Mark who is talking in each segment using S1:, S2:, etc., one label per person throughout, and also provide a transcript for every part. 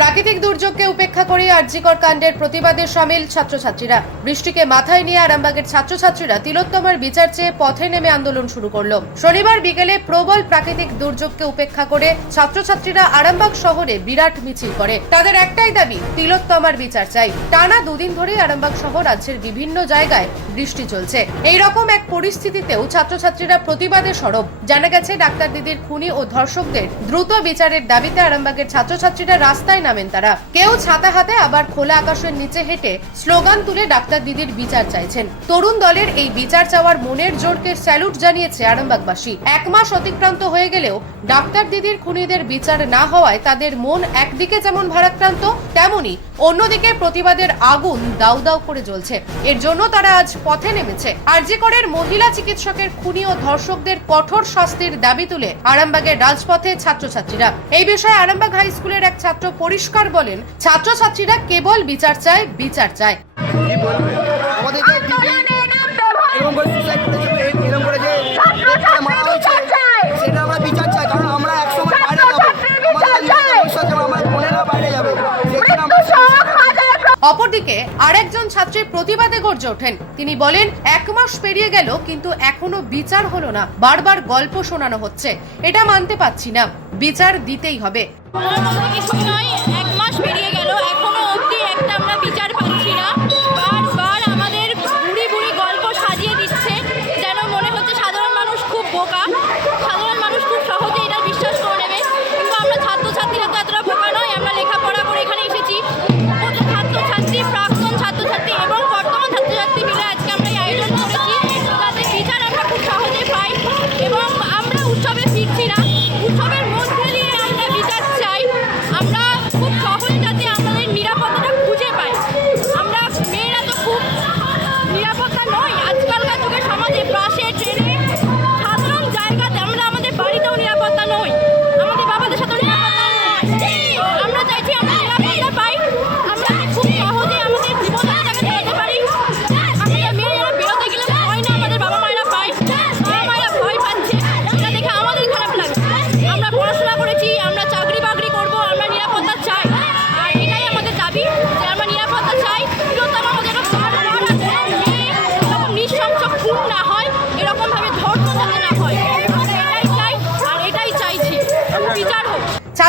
S1: প্রাকৃতিক দুর্যোগকে উপেক্ষা করে আরজিকর কাণ্ডের প্রতিবাদে সামিল ছাত্রছাত্রীরা। বৃষ্টিকে মাথায় নিয়ে আরামবাগের ছাত্রছাত্রীরা তিলোত্তমার বিচার চেয়ে পথে নেমে আন্দোলন শুরু করল। শনিবার বিকেলে প্রবল প্রাকৃতিক দুর্যোগকে উপেক্ষা করে ছাত্রছাত্রীরা আরামবাগ শহরে বিরাট মিছিল করে। তাদের একটাই দাবি, তিলোত্তমার বিচার চাই। টানা দুদিন ধরেই আরামবাগ সহ রাজ্যের বিভিন্ন জায়গায় বৃষ্টি চলছে। এই রকম এক পরিস্থিতিতেও ছাত্রছাত্রীরা প্রতিবাদে সরব। জানা গেছে, ডাক্তার দিদির খুনি ও ধর্ষকদের দ্রুত বিচারের দাবিতে আরামবাগের ছাত্রছাত্রীরা রাস্তায় নামেন তারা। কেউ ছাতা হাতে আবার খোলা আকাশের নিচে হেঁটে স্লোগান তুলে ডাক্তার দিদির বিচার চাইছেন। তরুণ দলের এই বিচার চাওয়ার মনের জোরকে স্যালুট জানিয়েছে আরামবাগবাসী। এক মাস অতিক্রান্ত হয়ে গেলেও ডাক্তার দিদির খুনিদের বিচার না হওয়ায় তাদের মন একদিকে যেমন ভারাক্রান্ত, তেমনি অন্যদিকে প্রতিবাদের আগুন দাউ দাউ করে জ্বলছে। এর জন্য তারা আজ পথে নেমেছে। আরজিকরের মহিলা চিকিৎসকের খুনি ও ধর্ষকদের কঠোর শাস্তির দাবি তুলে আরামবাগের রাজপথে ছাত্রছাত্রীরা। এই বিষয়ে আরামবাগ হাই স্কুলের এক ছাত্র পরিষ্কার বলেন ছাত্রছাত্রীরা কেবল বিচার চায় বিচার চায়।
S2: সেটা আমরা বিচার চাই কারণ আমরা একসময় বাইরে
S1: অপরদিকে আরেকজন ছাত্রীর প্রতিবাদে গর্জে ওঠেন। তিনি বলেন এক মাস পেরিয়ে গেল কিন্তু এখনও বিচার হলো না। বারবার গল্প শোনানো হচ্ছে। এটা মানতে পারছি না। বিচার দিতেই হবে।
S3: কিছু নয় এক মাস পেরিয়ে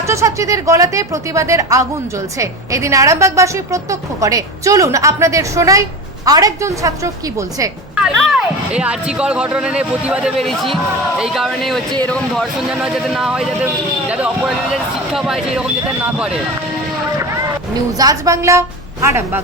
S1: ছাত্রছাত্রীদের গলাতে প্রতিবাদের আগুন জ্বলছে। এদিন আরামবাগবাসী প্রত্যক্ষ করে। চলুন আপনাদের শোনাই আরেকজন ছাত্র কি বলছে।
S4: এই আর্চিকর ঘটনা নিয়ে প্রতিবাদে বেরিয়েছি। এই কারণে হচ্ছে এরকম ধর্ষণ যেন যাতে না হয় যাতে যাতে অপরাধীরা যাতে শিক্ষা পায় যে এরকম যাতে না করে।
S1: নিউজ আজ বাংলা আরামবাগ।